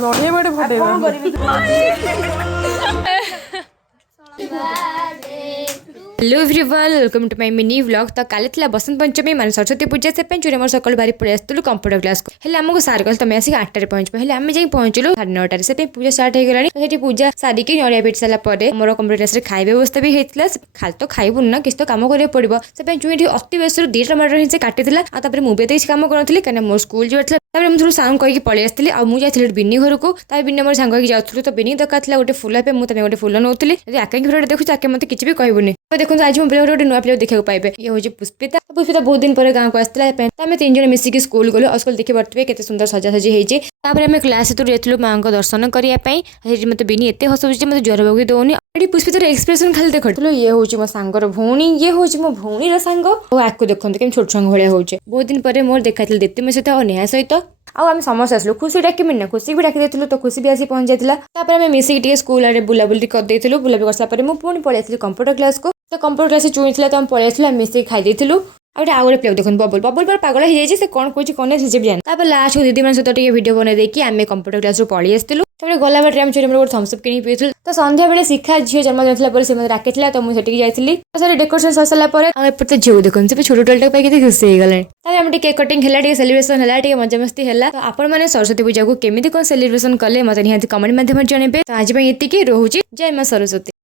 नड़िया बड़े hello everyone welcome to my mini vlog. तो काली थी बसंत पंचमी मान सरस्वती पूजा से चूरी मोर सकाल बाहरी पड़े आसलु कंप्यूटर क्लास को हेल्ले आमको सार कह तुम आसिक 8 पहुँच हेल्ले आम जाई पहुँचलु 9:30 से पूजा स्टार्ट हो गलानी। पूजा सारिकी नड़िया पिट सारापर मोर कंप्यूटर क्लास खाई व्यवस्था भी होता खाली तो खाइबुन ना किस तो कम करा पड़ो से चुई अति बेसर 2टा मर्डर हिंसे काटी मुझे तो किसी कम करी कहीं मोर स्कूल जाता मुझे सांग कहीकि पलि आसती और मुझे बिनी घर को बिनी मोर सांग जाऊँ तो बिनी दरकार था गोटे फुल पे मुझे गोटे फुल नौली आके भिडियो देखुच आके मत कि भी कहबुनि। देखो आज मोबाइल गोटे नुआ प्ले देखा पाइबे ये हूँ पुष्पिता बहुत दिन पर गाँव को आसला आम 3 जन मिसिकी स्कूल गलु और स्कूल देखी पारे केते सुंदर सजासजी होती आम क्लास जाइलु माँ को दर्शन करने मत बिनी एत हसुची मत ज्वर भी दौनी ये पुष्पितार एक्सप्रेशन खाली देख ये हूँ मो सांगर भौणी ये हूँ मो भौणीर सांग आपको देखते कम छोट छुआ भाया हो बहुत दिन पर मोर देखा दीप्तिमय सहित और नेहा सहित आम समस्त आसलु खुशी डाकिमी ना खुशी भी डाकी देलु तो खुशी भी आसी पहुंच जाता आम मिसिकी स्कूल आड़े बुलाबुली करदेलु बुलाबुली कर सारापर मुझे पुणी पलि कंप्यूटर क्लास को तो कंप्यूटर क्लास चुई तो आम पलि मिसिक खाई देलु आ गोटे प्ले देखो बबल बबल पर पागल हो जाए कौन कौन कौन से भी जाए लास्ट दीदी मान सहित वीडियो बना देखिए आम कंप्यूटर क्लास पलि आसलु गला बाटे आम चोरी गोटे थम्सअप किणी पीलु तो संध्या बेले शिखा झील जन्मदिन से मत डाकी तो मुझे जाइली तो डेकोरेशन सर सारापर झील देखते से छोट टोलटा पाई खुशी हो गले आम केक कटिंग है सेलिब्रेशन है मजामस्ती है तो आपण मैंने सरस्वती पूजा को केमी कौन सेलिब्रेशन कले मत निहाती कमेंट माध्यम जनइबे तो आज ये रोचे जय मां सरस्वती।